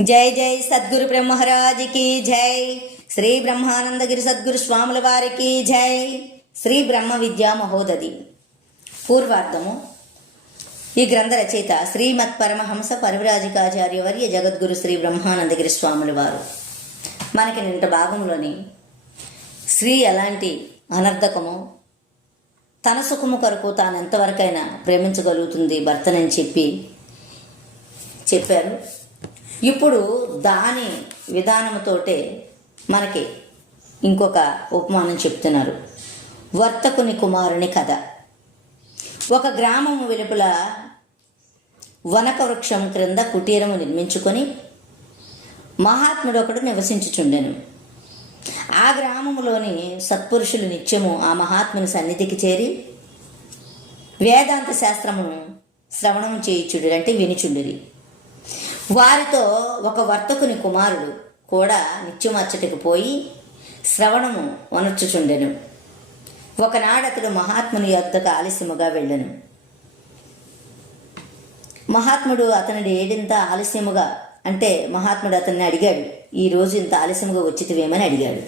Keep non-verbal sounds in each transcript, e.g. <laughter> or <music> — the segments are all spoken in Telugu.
జై జై సద్గురు బ్రహ్మరాజుకి జై. శ్రీ బ్రహ్మానందగిరి సద్గురు స్వాముల వారికి జై. శ్రీ బ్రహ్మ విద్యా మహోదది. పూర్వార్థము ఈ గ్రంథ రచయిత శ్రీమత్ పరమహంస పరివ్రాజికాచార్య వర్య జగద్గురు శ్రీ బ్రహ్మానందగిరి స్వాముల వారు. మనకి నింట భాగంలోని శ్రీ ఎలాంటి అనర్ధకము తన సుఖము కొరకు తాను ఎంతవరకైనా ప్రేమించగలుగుతుంది భర్తనని చెప్పి చెప్పారు. ఇప్పుడు దాని విధానముతోటే మనకి ఇంకొక ఉపమానం చెప్తున్నారు. వర్తకుని కుమారుని కథ. ఒక గ్రామము వెలుపల వనక వృక్షం క్రింద కుటీరము నిర్మించుకొని మహాత్ముడు ఒకడు నివసించుచుండెను. ఆ గ్రామములోని సత్పురుషులు నిత్యము ఆ మహాత్ముని సన్నిధికి చేరి వేదాంత శాస్త్రమును శ్రవణం చేయుచుడు అంటే వినిచుండిరి. వారితో ఒక వర్తకుని కుమారుడు కూడా నిత్యమచ్చటికి పోయి శ్రవణము వనర్చుచుండెను. ఒకనాడతడు మహాత్ముని యొద్దకు ఆలస్యముగా వెళ్ళెను. మహాత్ముడు అతనిని ఏడింత ఆలస్యముగా అంటే మహాత్ముడు అతన్ని అడిగాడు ఈ రోజు ఇంత ఆలస్యముగా వచ్చితివేమని అడిగాడు.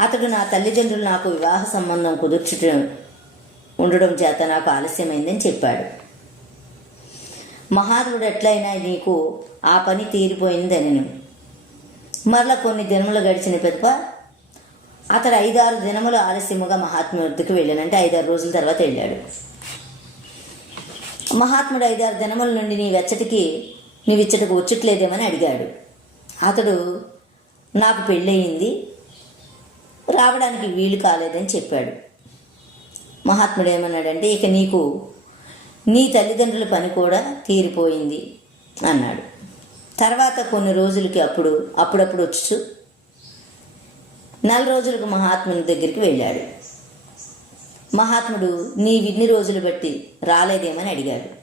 అతడు నా తల్లిదండ్రులు నాకు వివాహ సంబంధం కుదుర్చుట ఉండడం చేత నాకు ఆలస్యమైందని చెప్పాడు. మహాత్ముడు ఎట్లయినా నీకు ఆ పని తీరిపోయిందనను మరలా కొన్ని దినములు గడిచిన పెదప అతడు ఐదారు దినములు ఆలస్యముగా మహాత్ముడి వద్దకు వెళ్ళానంటే ఐదారు రోజుల తర్వాత వెళ్ళాడు. మహాత్ముడు ఐదారు దినముల నుండి నీ వెచ్చటికి నీవు ఇచ్చటకు వచ్చట్లేదేమని అడిగాడు. అతడు నాకు పెళ్ళయింది. రావడానికి వీలు కాలేదని చెప్పాడు. మహాత్ముడు ఏమన్నాడంటే ఇక నీకు నీ తల్లిదండ్రుల పని కూడా తీరిపోయింది అన్నాడు. తర్వాత కొన్ని రోజులకి అప్పుడు అప్పుడప్పుడు వచ్చు నెల రోజులకు మహాత్ముని దగ్గరికి వెళ్ళాడు. మహాత్ముడు నీ ఇన్ని రోజులు బట్టి రాలేదేమని అడిగాడు.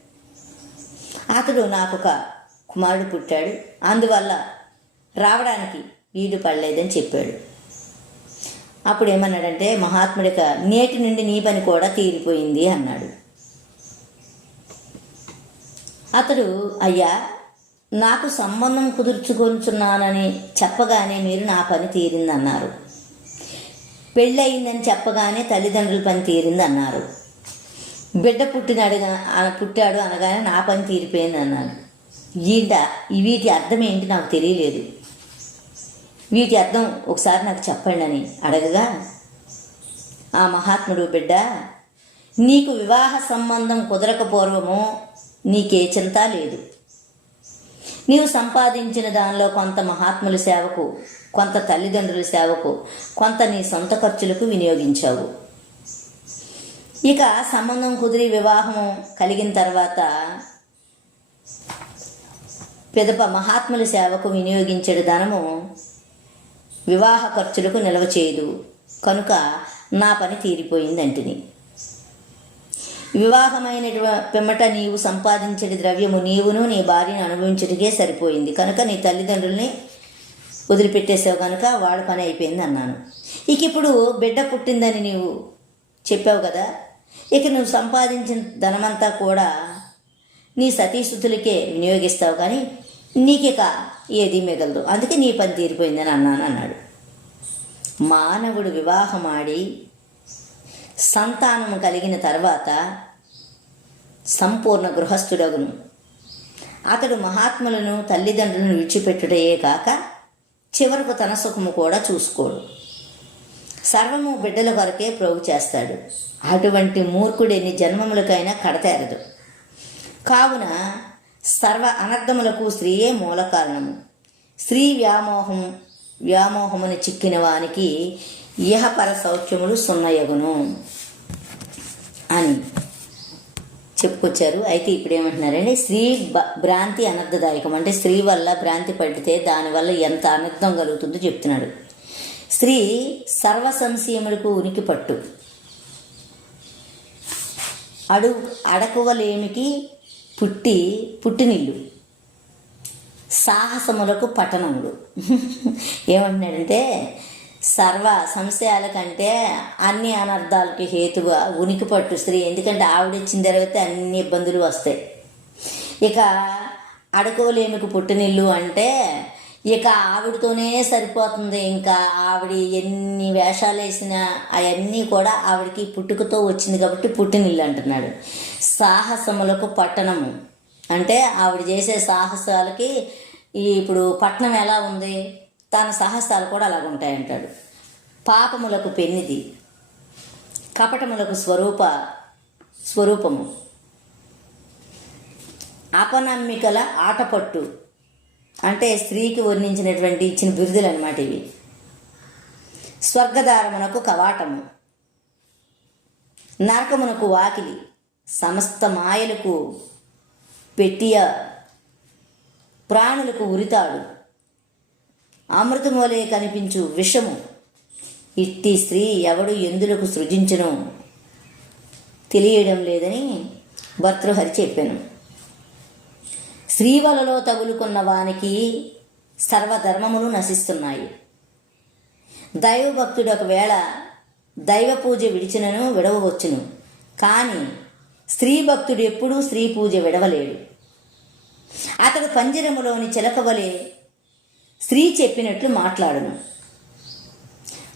అతడు నాకు ఒక కుమారుడు పుట్టాడు. అందువల్ల రావడానికి వీలు పడలేదని చెప్పాడు. అప్పుడు ఏమన్నాడంటే మహాత్ముడిక నేటి నుండి నీ పని కూడా తీరిపోయింది అన్నాడు. అతడు అయ్యా నాకు సంబంధం కుదుర్చుకొంచున్నానని చెప్పగానే మీరు నా పని తీరిందన్నారు. పెళ్ళయిందని చెప్పగానే తల్లిదండ్రుల పని తీరింది అన్నారు బిడ్డ పుట్టినాడు పుట్టాడు అనగానే నా పని తీరిపోయింది అన్నాడు ఈట వీటి అర్థం ఏంటి నాకు తెలియలేదు. వీటి అర్థం ఒకసారి నాకు చెప్పండి అని అడగగా ఆ మహాత్ముడు బిడ్డ నీకు వివాహ సంబంధం కుదరక పూర్వము నీకే చింత లేదు. నీవు సంపాదించిన దానిలో కొంత మహాత్ముల సేవకు కొంత తల్లిదండ్రుల సేవకు కొంత నీ సొంత ఖర్చులకు వినియోగించావు. ఇక సంబంధం కుదిరి వివాహం కలిగిన తర్వాత పెదప మహాత్ముల సేవకు వినియోగించే ధనము వివాహ ఖర్చులకు నిల్వ చేయదు కనుక నా పని తీరిపోయిందంటిని. వివాహమైనటువంటి పిమ్మట నీవు సంపాదించడి ద్రవ్యము నీవును నీ భార్యను అనుభవించడికే సరిపోయింది. కనుక నీ తల్లిదండ్రుల్ని వదిలిపెట్టేసావు కనుక వాళ్ళ పని అయిపోయింది అన్నాను. ఇక ఇప్పుడు బిడ్డ పుట్టిందని నీవు చెప్పావు కదా ఇక నువ్వు సంపాదించిన ధనమంతా కూడా నీ సతీస్థుతులకే వినియోగిస్తావు కానీ నీకిక ఏది మిగలదు. అందుకే నీ పని తీరిపోయిందని అన్నాను అన్నాడు. మానవుడు వివాహమాడి సంతానము కలిగిన తర్వాత సంపూర్ణ గృహస్థుడగును. అతడు మహాత్ములను తల్లిదండ్రులను విడిచిపెట్టుటయే కాక చివరకు తన సుఖము కూడా చూసుకోడు. సర్వము బిడ్డల కొరకే ప్రోగు చేస్తాడు. అటువంటి మూర్ఖుడు ఎన్ని జన్మములకైనా కడతేరదు. కావున సర్వ అనర్థములకు స్త్రీయే మూల కారణము స్త్రీ వ్యామోహం వ్యామోహమును చిక్కిన వానికి ఇహపర సౌఖ్యములు సున్నయగును అని చెప్పుకొచ్చారు. అయితే ఇప్పుడు ఏమంటున్నారంటే స్త్రీ భ్రాంతి అనర్థదాయకం అంటే స్త్రీ వల్ల భ్రాంతి పడితే దానివల్ల ఎంత అనర్థం కలుగుతుందో చెప్తున్నాడు. స్త్రీ సర్వ సంశయములకు ఉనికి పట్టు. అడు అడకువలేమికి పుట్టి పుట్టినిల్లు. సాహసములకు పట్టణములు. <laughs> ఏమంటున్నాడంటే సర్వ సంశయాల కంటే అన్ని అనర్థాలకి హేతుగా ఉనికి పట్టు స్త్రీ. ఎందుకంటే ఆవిడ ఇచ్చిన తర్వాత అన్ని ఇబ్బందులు వస్తాయి. ఇక అడుకోలేమికి పుట్టినిల్లు అంటే ఇక ఆవిడతోనే సరిపోతుంది. ఇంకా ఆవిడ ఎన్ని వేషాలు వేసినా అవన్నీ కూడా ఆవిడకి పుట్టుకతో వచ్చింది కాబట్టి పుట్టినిల్లు అంటున్నాడు. సాహసములకు పట్టణము. అంటే ఆవిడ చేసే సాహసాలకి ఇప్పుడు పట్టణం ఎలా ఉంది? తన సాహసాలు కూడా అలాగ ఉంటాయంటాడు. పాపములకు పెన్నిది కపటములకు స్వరూప స్వరూపము. అపనమ్మికల ఆటపట్టు అంటే స్త్రీకి వర్ణించినటువంటి ఇచ్చిన బిరుదులు అనమాట ఇవి. స్వర్గదారమునకు కవాటము. నరకమునకు వాకిలి సమస్త మాయలకు పెట్టియ ప్రాణులకు ఉరితాడు. అమృతమోలే కనిపించు విషము. ఇట్టి స్త్రీ ఎవడు ఎందులకు సృజించను? తెలియడం లేదని భర్తృహరి చెప్పాను. స్త్రీవలలో తగులుకున్న వానికి సర్వధర్మములు నశిస్తున్నాయి. దైవభక్తుడు ఒకవేళ దైవ పూజ విడిచినను విడవవచ్చును. కానీ స్త్రీ భక్తుడు ఎప్పుడూ స్త్రీ పూజ విడవలేడు. అతడు పంజరములోని చిలకవలే స్త్రీ చెప్పినట్లు మాట్లాడను.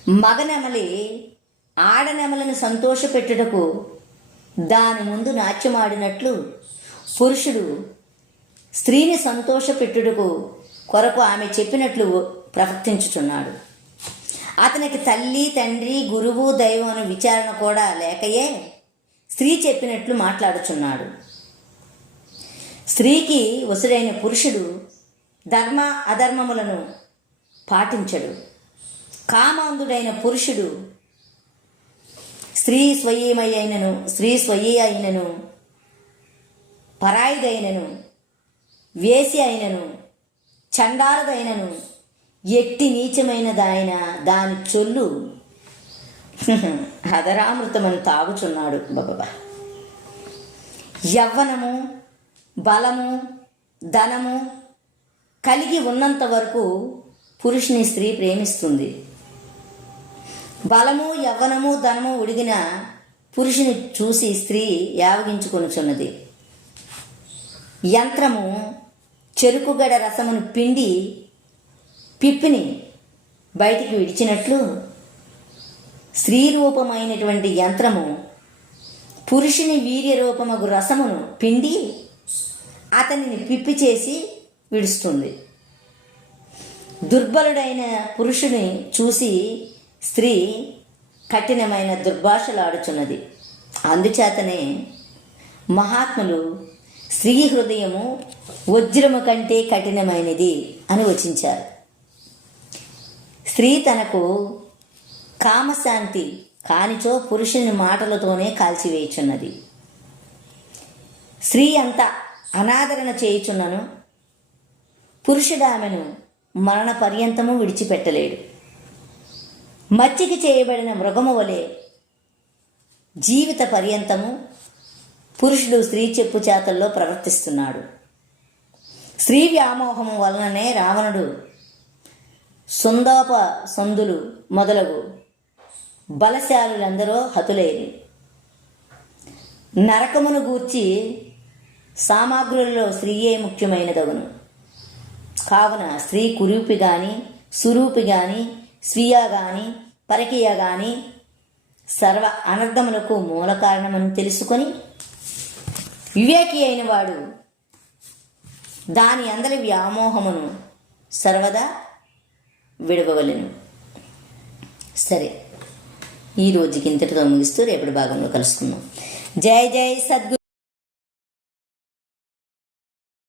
మగనెమలి ఆడనెమలను సంతోషపెట్టుటకు దాని ముందు నాట్యమాడినట్లు పురుషుడు స్త్రీని సంతోషపెట్టుటకు కొరకు ఆమె చెప్పినట్లు ప్రవర్తించుచున్నాడు. అతనికి తల్లి తండ్రి గురువు దైవం అనే విచారణ కూడా లేకయే స్త్రీ చెప్పినట్లు మాట్లాడుచున్నాడు. స్త్రీకి వసుడైన పురుషుడు ధర్మ అధర్మములను పాటించడు. కామాంధుడైన పురుషుడు స్త్రీ స్వయమై అయినను స్త్రీ స్వయే అయినను పరాయిదైనను వేసి అయినను చండాలదైనను ఎట్టి నీచమైనదాయన దాని చొల్లు <laughs> హదరామృతమని తాగుచున్నాడు బాబా. యవ్వనము బలము ధనము కలిగి ఉన్నంత వరకు పురుషుని స్త్రీ ప్రేమిస్తుంది. బలము యవ్వనము ధనము ఉడిగిన పురుషుని చూసి స్త్రీ యావగించుకొనుచున్నది. యంత్రము చెరుకుగడ రసమును పిండి పిప్పిని బయటికి విడిచినట్లు స్త్రీ రూపమైనటువంటి యంత్రము పురుషుని వీర్య రూపమగు రసమును పిండి అతనిని పిప్పి చేసి విడుస్తుంది దుర్బలుడైన పురుషుని చూసి స్త్రీ కఠినమైన దుర్భాషలాడుచున్నది. అందుచేతనే మహాత్ములు స్త్రీ హృదయము వజ్రము కంటే కఠినమైనది అని వచించారు. స్త్రీ తనకు కామశాంతి కానిచో పురుషుని మాటలతోనే కాల్చివేయుచున్నది. స్త్రీ అంత అనాదరణ చేయుచున్నను పురుషుడు ఆమెను మరణ పర్యంతము విడిచిపెట్టలేడు. మచ్చికి చేయబడిన మృగము వలె జీవిత పర్యంతము పురుషుడు స్త్రీ చెప్పు చేతల్లో ప్రవర్తిస్తున్నాడు. స్త్రీ వ్యామోహము వలననే రావణుడు సుందోప సందులు మొదలగు బలశాలులందరూ హతులేరి. నరకమును గూర్చి సామాగ్రులలో స్త్రీయే ముఖ్యమైనదగును. కావున స్త్రీ కురూపి గాని సురూపి గాని స్వీయ గాని పరకీయ గాని సర్వ అనర్థములకు మూల కారణమని తెలుసుకొని వివేకి అయిన వాడు దాని అందరి వ్యామోహమును సర్వదా విడవవలెను. సరే ఈ రోజుకి ఇంతటితో ముగిస్తూ రేపటి భాగంలో కలుసుకుందాం. జై జై సద్గురు.